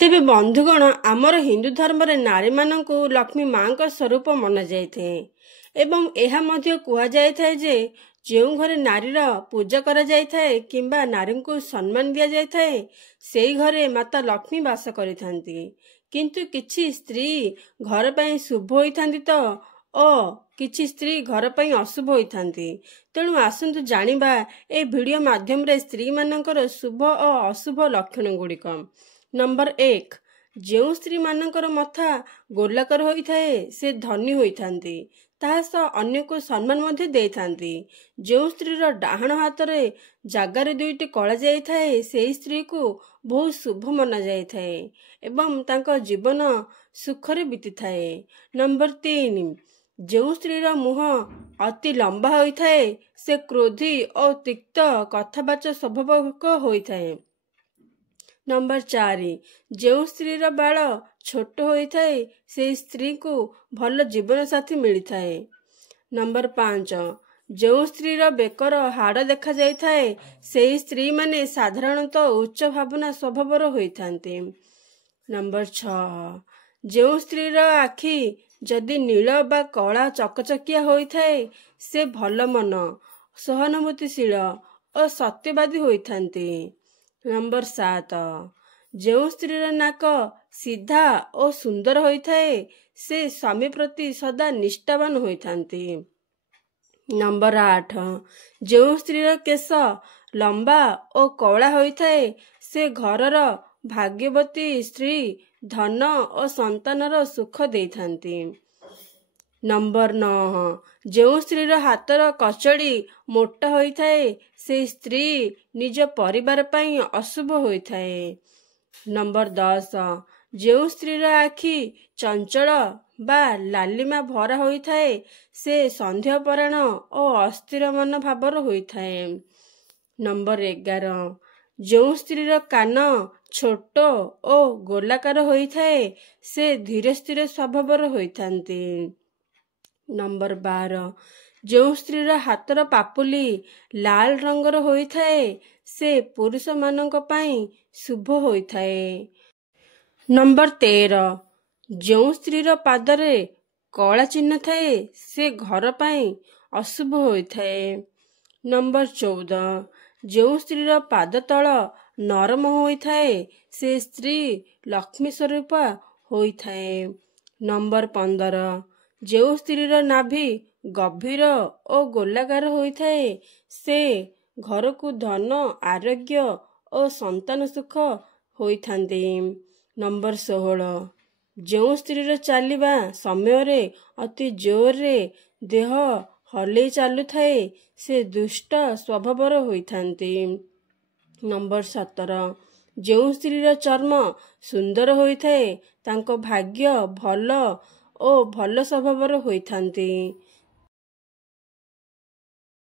ତେବେ ବନ୍ଧୁଗଣ, ଆମର ହିନ୍ଦୁ ଧର୍ମରେ ନାରୀମାନଙ୍କୁ ଲକ୍ଷ୍ମୀ ମାଙ୍କ ସ୍ୱରୂପ ମନାଯାଇଥାଏ ଏବଂ ଏହା ମଧ୍ୟ କୁହାଯାଇଥାଏ ଯେ ଯେଉଁ ଘରେ ନାରୀର ପୂଜା କରାଯାଇଥାଏ କିମ୍ବା ନାରୀଙ୍କୁ ସମ୍ମାନ ଦିଆଯାଇଥାଏ ସେହି ଘରେ ମାତା ଲକ୍ଷ୍ମୀ ବାସ କରିଥାନ୍ତି। କିନ୍ତୁ କିଛି ସ୍ତ୍ରୀ ଘର ପାଇଁ ଶୁଭ ହୋଇଥାନ୍ତି ତ ଓ କିଛି ସ୍ତ୍ରୀ ଘର ପାଇଁ ଅଶୁଭ ହୋଇଥାନ୍ତି। ତେଣୁ ଆସନ୍ତୁ ଜାଣିବା ଏହି ଭିଡ଼ିଓ ମାଧ୍ୟମରେ ସ୍ତ୍ରୀମାନଙ୍କର ଶୁଭ ଓ ଅଶୁଭ ଲକ୍ଷଣ ଗୁଡ଼ିକ। ନମ୍ବର 1, ଯେଉଁ ସ୍ତ୍ରୀମାନଙ୍କର ମଥା ଗୋଲାକାର ହୋଇଥାଏ ସେ ଧନୀ ହୋଇଥାନ୍ତି, ତାହା ସହ ଅନ୍ୟକୁ ସମ୍ମାନ ମଧ୍ୟ ଦେଇଥାନ୍ତି। ଯେଉଁ ସ୍ତ୍ରୀର ଡାହାଣ ହାତରେ ଜାଗାରେ 2ଟି କଳା ଯାଇଥାଏ ସେହି ସ୍ତ୍ରୀକୁ ବହୁତ ଶୁଭ ମନାଯାଇଥାଏ ଏବଂ ତାଙ୍କ ଜୀବନ ସୁଖରେ ବିତିଥାଏ। ନମ୍ବର 3, ଯେଉଁ ସ୍ତ୍ରୀର ମୁହଁ ଅତି ଲମ୍ବା ହୋଇଥାଏ ସେ କ୍ରୋଧୀ ଓ ତିକ୍ତ କଥାବାଚକ ସ୍ୱଭାବକ ହୋଇଥାଏ। ନମ୍ବର 4, ଯେଉଁ ସ୍ତ୍ରୀର ବାଳ ଛୋଟ ହୋଇଥାଏ ସେହି ସ୍ତ୍ରୀକୁ ଭଲ ଜୀବନସାଥୀ ମିଳିଥାଏ। ନମ୍ବର 5, ଯେଉଁ ସ୍ତ୍ରୀର ବେକର ହାଡ଼ ଦେଖାଯାଇଥାଏ ସେହି ସ୍ତ୍ରୀମାନେ ସାଧାରଣତଃ ଉଚ୍ଚ ଭାବନା ସ୍ୱଭାବର ହୋଇଥାନ୍ତି। ନମ୍ବର 6, ଯେଉଁ ସ୍ତ୍ରୀର ଆଖି ଯଦି ନୀଳ ବା କଳା ଚକଚକିଆ ହୋଇଥାଏ ସେ ଭଲ ମନ, ସହାନୁଭୂତିଶୀଳ ଓ ସତ୍ୟବାଦୀ ହୋଇଥାନ୍ତି। ନମ୍ବର 7, ଯେଉଁ ସ୍ତ୍ରୀର ନାକ ସିଧା ଓ ସୁନ୍ଦର ହୋଇଥାଏ ସେ ସ୍ୱାମୀ ପ୍ରତି ସଦା ନିଷ୍ଠାବାନ ହୋଇଥାନ୍ତି। ନମ୍ବର 8, ଯେଉଁ ସ୍ତ୍ରୀର କେଶ ଲମ୍ବା ଓ କଳା ହୋଇଥାଏ ସେ ଘରର ଭାଗ୍ୟବତୀ ସ୍ତ୍ରୀ, ଧନ ଓ ସନ୍ତାନର ସୁଖ ଦେଇଥାନ୍ତି। ନମ୍ବର 9, ଯେଉଁ ସ୍ତ୍ରୀର ହାତର କଚଡ଼ି ମୋଟା ହୋଇଥାଏ ସେହି ସ୍ତ୍ରୀ ନିଜ ପରିବାର ପାଇଁ ଅଶୁଭ ହୋଇଥାଏ। ନମ୍ବର 10, ଯେଉଁ ସ୍ତ୍ରୀର ଆଖି ଚଞ୍ଚଳ ବା ଲାଲିମା ଭରା ହୋଇଥାଏ ସେ ସନ୍ଦେହପରାୟଣ ଓ ଅସ୍ଥିର ମନ ଭାବର ହୋଇଥାଏ। ନମ୍ବର 11, ଯେଉଁ ସ୍ତ୍ରୀର କାନ ଛୋଟ ଓ ଗୋଲାକାର ହୋଇଥାଏ ସେ ଧୀର ସ୍ଥିର ସ୍ୱଭାବର ହୋଇଥାନ୍ତି। ନମ୍ବର 12, ଯେଉଁ ସ୍ତ୍ରୀର ହାତର ପାପୁଲି ଲାଲ ରଙ୍ଗର ହୋଇଥାଏ ସେ ପୁରୁଷମାନଙ୍କ ପାଇଁ ଶୁଭ ହୋଇଥାଏ। ନମ୍ବର 13, ଯେଉଁ ସ୍ତ୍ରୀର ପାଦରେ କଳା ଚିହ୍ନ ଥାଏ ସେ ଘର ପାଇଁ ଅଶୁଭ ହୋଇଥାଏ। ନମ୍ବର 14, ଯେଉଁ ସ୍ତ୍ରୀର ପାଦ ତଳ ନରମ ହୋଇଥାଏ ସେ ସ୍ତ୍ରୀ ଲକ୍ଷ୍ମୀ ସ୍ୱରୂପା ହୋଇଥାଏ। ନମ୍ବର 15, ଯେଉଁ ସ୍ତ୍ରୀର ନାଭି ଗଭୀର ଓ ଗୋଲାକାର ହୋଇଥାଏ ସେ ଘରକୁ ଧନ, ଆରୋଗ୍ୟ ଓ ସନ୍ତାନ ସୁଖ ହୋଇଥାନ୍ତି। ନମ୍ବର 16, ଯେଉଁ ସ୍ତ୍ରୀର ଚାଲିବା ସମୟରେ ଅତି ଜୋରରେ ଦେହ ହଲେଇ ଚାଲୁଥାଏ ସେ ଦୁଷ୍ଟ ସ୍ୱଭାବର ହୋଇଥାନ୍ତି। ନମ୍ବର 17, ଯେଉଁ ସ୍ତ୍ରୀର ଚର୍ମ ସୁନ୍ଦର ହୋଇଥାଏ ତାଙ୍କ ଭାଗ୍ୟ ଭଲ ଓ ଭଲ ସ୍ୱଭାବର ହୋଇଥାନ୍ତି।